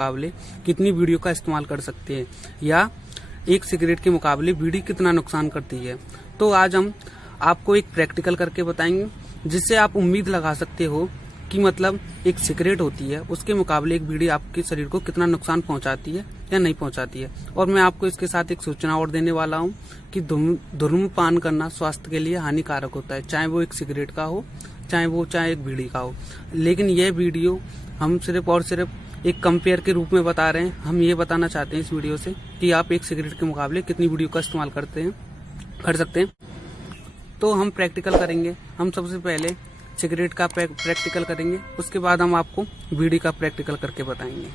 मुकाबले कितनी बीड़ियों का इस्तेमाल कर सकते हैं, या एक सिगरेट के मुकाबले बीड़ी कितना नुकसान करती है। तो आज हम आपको एक प्रैक्टिकल करके बताएंगे, जिससे आप उम्मीद लगा सकते हो कि मतलब एक सिगरेट होती है उसके मुकाबले एक बीड़ी आपके शरीर को कितना नुकसान पहुंचाती है या नहीं पहुंचाती है। और मैं आपको इसके साथ एक सूचना और देने वाला हूं कि धूम्रपान करना स्वास्थ्य के लिए हानिकारक होता है, चाहे वो एक सिगरेट का हो चाहे एक बीड़ी का हो। लेकिन यह वीडियो हम सिर्फ और सिर्फ एक कंपेयर के रूप में बता रहे हैं। हम ये बताना चाहते हैं इस वीडियो से कि आप एक सिगरेट के मुकाबले कितनी बीड़ियों का इस्तेमाल कर सकते हैं। तो हम प्रैक्टिकल करेंगे। हम सबसे पहले सिगरेट का प्रैक्टिकल करेंगे, उसके बाद हम आपको बीड़ी का प्रैक्टिकल करके बताएंगे।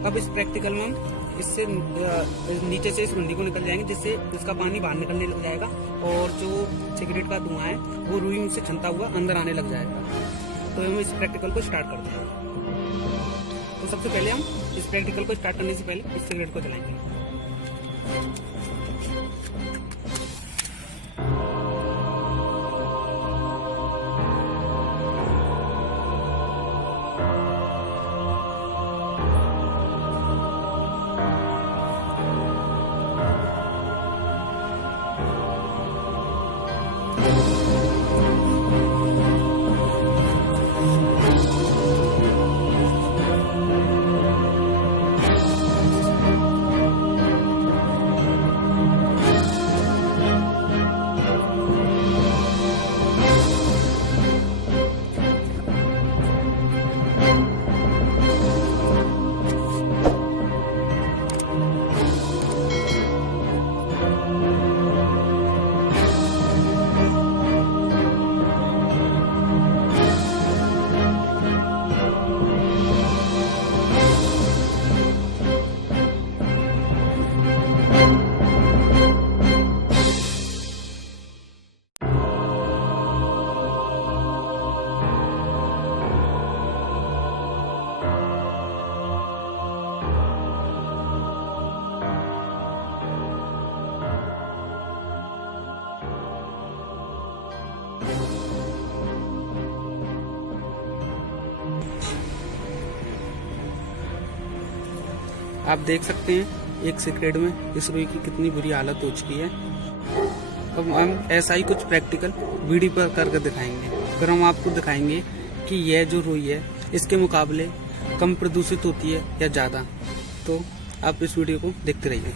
अब इस प्रैक्टिकल में हम इससे नीचे से इस रुंडी को निकल जाएंगे, जिससे इसका पानी बाहर निकलने लग जाएगा और जो सिगरेट का धुआं है वो रुई से छनता हुआ अंदर आने लग जाएगा। तो हम इस प्रैक्टिकल को स्टार्ट करते हैं। तो सबसे पहले हम इस प्रैक्टिकल को स्टार्ट करने से पहले इस सिगरेट को जलाएंगे। आप देख सकते हैं एक सिगरेट में इस रुई की कितनी बुरी हालत हो चुकी है। अब हम ऐसा ही कुछ प्रैक्टिकल बीड़ी पर करके दिखाएंगे। फिर हम आपको दिखाएंगे कि यह जो रुई है इसके मुकाबले कम प्रदूषित होती है या ज्यादा। तो आप इस वीडियो को देखते रहिए।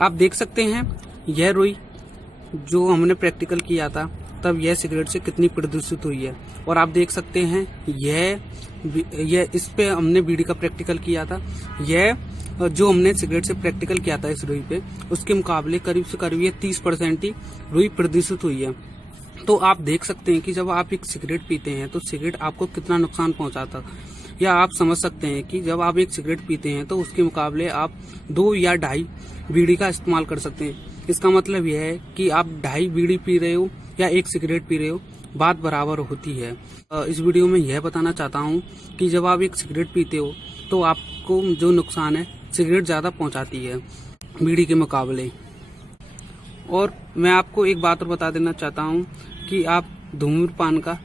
आप देख सकते हैं यह रुई जो हमने प्रैक्टिकल किया था तब यह सिगरेट से कितनी प्रदूषित हुई है। और आप देख सकते हैं यह इस पे हमने बीड़ी का प्रैक्टिकल किया था। यह जो हमने सिगरेट से प्रैक्टिकल किया था इस रुई पे, उसके मुकाबले करीब से करीब ये 30% ही रुई प्रदूषित हुई है। तो आप देख सकते हैं कि जब आप एक सिगरेट पीते हैं तो सिगरेट आपको कितना नुकसान पहुंचाता, या आप समझ सकते हैं कि जब आप एक सिगरेट पीते हैं तो उसके मुकाबले आप 2 या 2.5 बीड़ी का इस्तेमाल कर सकते हैं। इसका मतलब यह है कि आप 2.5 बीड़ी पी रहे हो या एक सिगरेट पी रहे हो, बात बराबर होती है। इस वीडियो में यह बताना चाहता हूँ कि जब आप एक सिगरेट पीते हो तो आपको जो नुकसान है सिगरेट ज्यादा पहुंचाती है बीड़ी के मुकाबले। और मैं आपको एक बात और बता देना चाहता हूँ कि आप धूम्रपान का